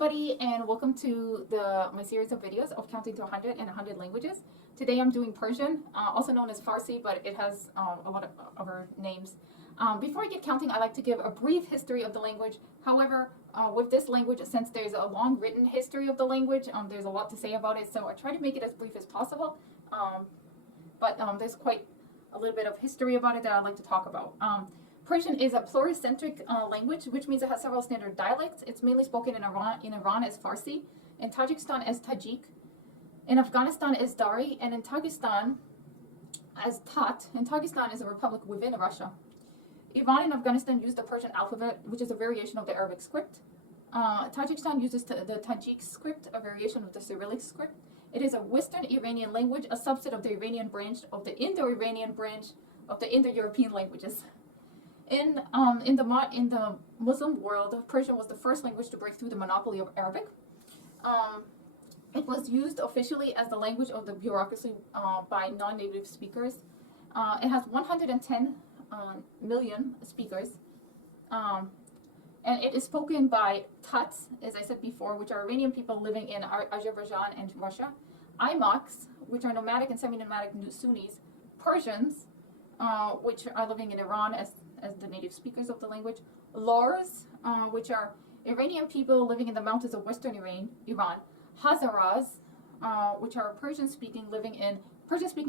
everybody, and welcome to my series of videos of counting to 100 and 100 languages. Today I'm doing Persian, also known as Farsi, but it has a lot of other names. Before I get counting, I like to give a brief history of the language. However, with this language, since there's a long written history of the language, there's a lot to say about it, so I try to make it as brief as possible. But there's quite a little bit of history about it that I'd like to talk about. Persian is a pluricentric language, which means it has several standard dialects. It's mainly spoken in Iran as Farsi, in Tajikistan as Tajik, in Afghanistan as Dari, and in Dagestan as Tats. And Dagestan is a republic within Russia. Iran and Afghanistan use the Persian alphabet, which is a variation of the Arabic script. Tajikistan uses the Tajik script, a variation of the Cyrillic script. It is a Western Iranian language, a subset of the Iranian branch of the indo-Iranian branch of the indo-European languages. In the Muslim world, Persian was the first language to break through the monopoly of Arabic. It was used officially as the language of the bureaucracy by non-native speakers. It has 110 million speakers, and it is spoken by Tats, as I said before, which are Iranian people living in Azerbaijan and Russia, Aimaq, which are nomadic and semi-nomadic Sunnis, Persians, which are living in Iran as the native speakers of the language, Lars, which are Iranian people living in the mountains of western Iran, Hazaras, which are Persian-speaking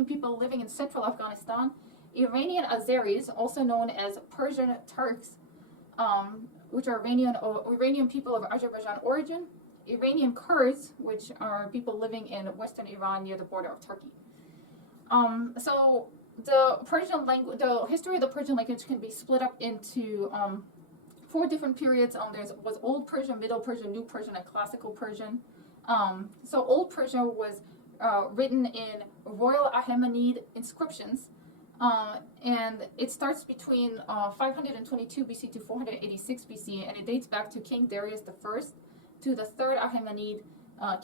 people living in central Afghanistan, Iranian Azeris, also known as Persian Turks, which are Iranian people of Azerbaijan origin, Iranian Kurds, which are people living in western Iran near the border of Turkey. So the Persian language, the history of the Persian language can be split up into 4 different periods. There was Old Persian, Middle Persian, New Persian, and Classical Persian. So Old Persian was written in Royal Achaemenid inscriptions, and it starts between 522 BC to 486 BC, and it dates back to King Darius I to the 3rd Achaemenid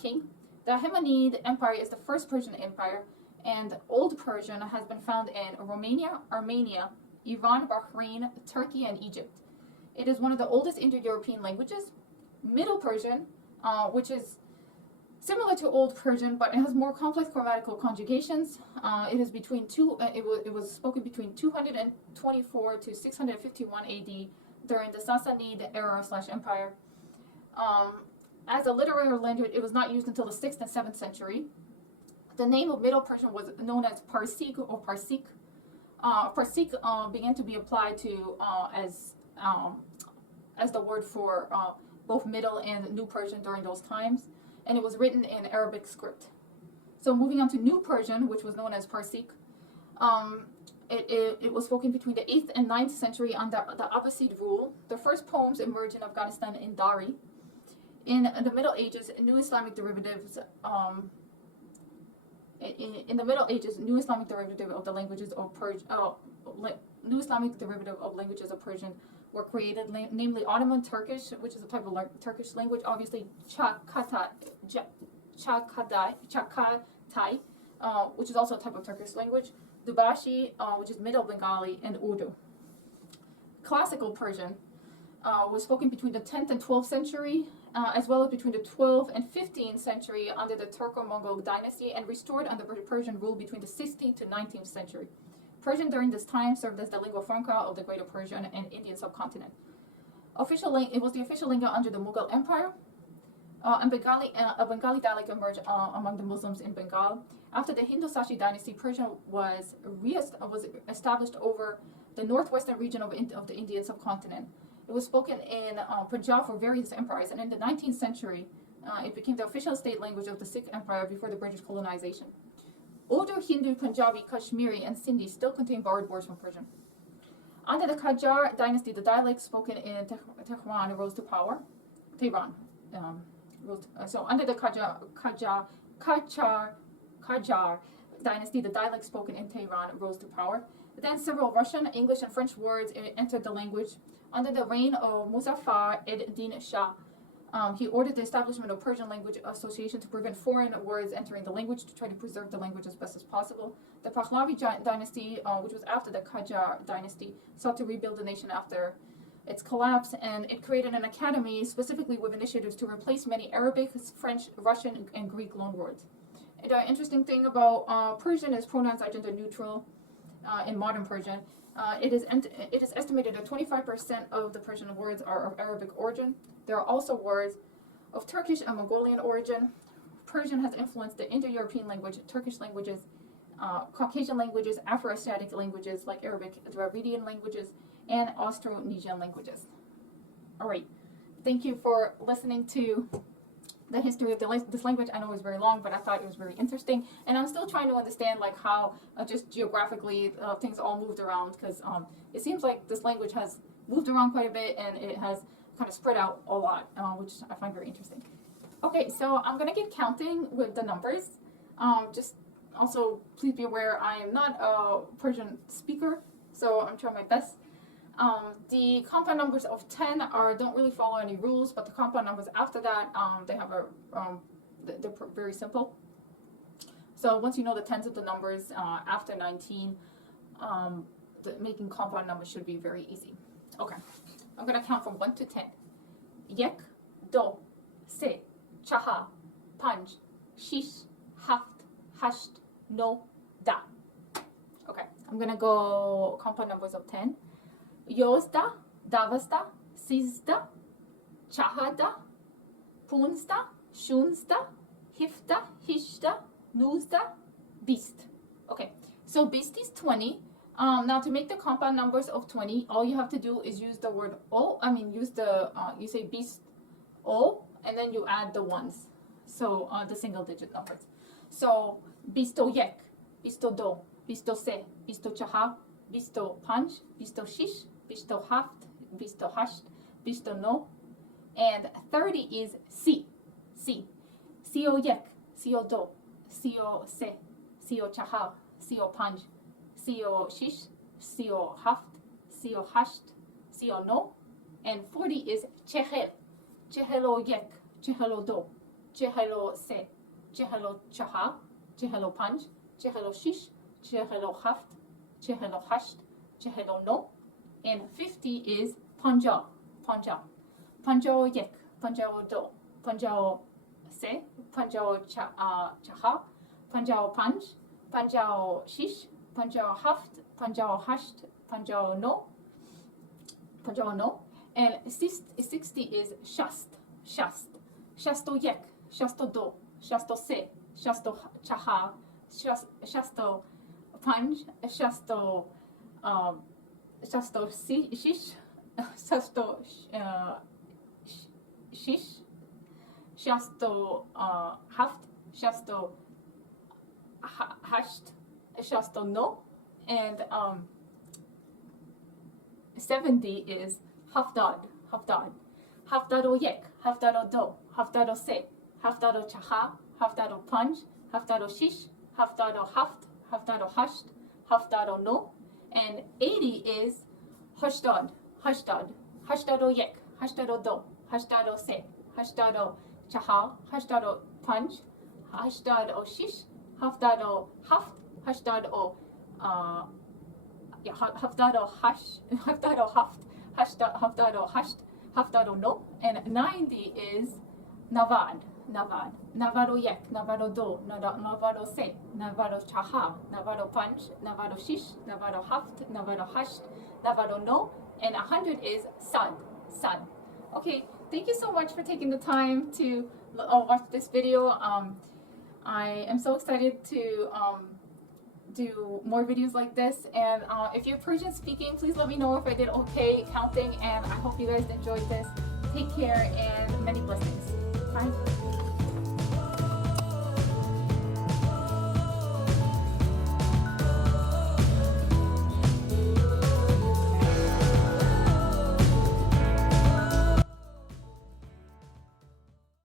king. The Achaemenid Empire is the first Persian empire, and Old Persian has been found in Romania, Armenia, Iran, Bahrain, Turkey, and Egypt. It is one of the oldest Indo-European languages. Middle Persian, which is similar to Old Persian, but it has more complex grammatical conjugations. It is between it was spoken between 224 to 651 AD during the Sassanid era / empire. As a literary language, it was not used until the 6th and 7th century. The name of Middle Persian was known as Parsik or Parsik. Parsik began to be applied to as the word for both Middle and New Persian during those times, and it was written in Arabic script. So moving on to New Persian, which was known as Parsik, it was spoken between the 8th and 9th century under the Abbasid rule. The first poems emerged in Afghanistan in Dari. In the Middle Ages, new Islamic derivatives in the Middle Ages, new Islamic derivative of the languages of new Islamic derivative of languages of Persian were created, namely Ottoman Turkish, which is a type of Turkish language, obviously Chagatai, which is also a type of Turkish language, Dubashi, which is Middle Bengali, and Urdu. Classical Persian was spoken between the 10th and 12th century, as well as between the 12th and 15th century under the Turco-Mongol dynasty, and restored under Persian rule between the 16th to 19th century. Persian during this time served as the lingua franca of the Greater Persian and Indian subcontinent. It was the official lingua under the Mughal Empire, and a Bengali dialect emerged among the Muslims in Bengal. After the Hindu-Sashi dynasty, Persian was established over the northwestern region of the Indian subcontinent. It was spoken in Punjab for various empires, and in the 19th century, it became the official state language of the Sikh Empire before the British colonization. Older Hindu, Punjabi, Kashmiri, and Sindhi still contain borrowed words from Persian. Under the Qajar dynasty, the dialects spoken in Tehran rose to power. So under the Qajar dynasty, the dialects spoken in Tehran rose to power. Then several Russian, English, and French words entered the language. Under the reign of Muzaffar ed-Din Shah, he ordered the establishment of Persian Language Association to prevent foreign words entering the language, to try to preserve the language as best as possible. The Pahlavi dynasty, which was after the Qajar dynasty, sought to rebuild the nation after its collapse, and it created an academy specifically with initiatives to replace many Arabic, French, Russian, and Greek loanwords. And the interesting thing about Persian is pronouns are gender neutral in modern Persian. It is estimated that 25% of the Persian words are of Arabic origin. There are also words of Turkish and Mongolian origin. Persian has influenced the Indo-European language, Turkish languages, Caucasian languages, Afro-Asiatic languages like Arabic, Dravidian languages, and Austronesian languages. All right, thank you for listening to the history of this language. I know it was very long, but I thought it was very interesting, and I'm still trying to understand like how just geographically things all moved around, because it seems like this language has moved around quite a bit, and it has kind of spread out a lot, which I find very interesting. Okay, so I'm gonna get counting with the numbers. Just also please be aware I am not a Persian speaker, so I'm trying my best. The compound numbers of 10 don't really follow any rules, but the compound numbers after that, they have they're very simple. So once you know the tens of the numbers after 19, making compound numbers should be very easy. Okay, I'm gonna count from 1 to 10. Yek, do, se, chaha, panj, shish, haft, hasht, no, da. Okay, I'm gonna go compound numbers of 10. Yozda, davasta, sizda, chahada, punsta, shunsta, hifta, hishta, nuzda, beast. Okay, so beast is 20. Now to make the compound numbers of 20, all you have to do is use the word o. Use the, you say beast o, and then you add the ones. So the single digit numbers. So bisto yek, bisto do, bisto se, bisto chaha, bisto panj, bisto shish, bisto haft, bisto hasht, bisto no, and 30 is si, si. Sio yek, sio do, sio se, sio chaha, sio panj, sio shish, sio haft, sio hasht, sio no, and 40 is chehel, chehelo yek, chehelo do, chehelo se, chehelo chaha, chehelo panj, chehelo shish, chehelo haft, chehelo hasht, chehelo no, and 50 is panja, panja, panjao yek, panjao do, panjao se, panjao chaha, panjao panj, panjao shish, panjao haft, panjao hasht, panjao no, and 60 is shast, shast, shasto yek, shasto do, shasto se, shasto chaha, shasto panj, shasto shish, shasto shish, shasto haft, shasto hasht, shasto no, and 70 is haftad, haftad, haftado yek, haftado do, haftado se, haftado chaha, haftado panj, haftado shish, haftado haft, haftado hasht, haftado no, and 80 is hashtad, hashtad, hashtado yek, hashtado do, hashtado se, hashtado chaha, hashtado panj, hashtado shish, haftado haft, hashtado haftado hash, haftado haft, haftado hasht, haftado no, and 90 is navad, navad, navado yek, navado do, navado se, navado chaha, navado panj, navado shish, navado haft, navado hasht, navado no, and 100 is sad, sad. Okay, thank you so much for taking the time to watch this video. I am so excited to do more videos like this, and if you're Persian speaking, please let me know if I did okay counting, and I hope you guys enjoyed this. Take care and many blessings. Bye.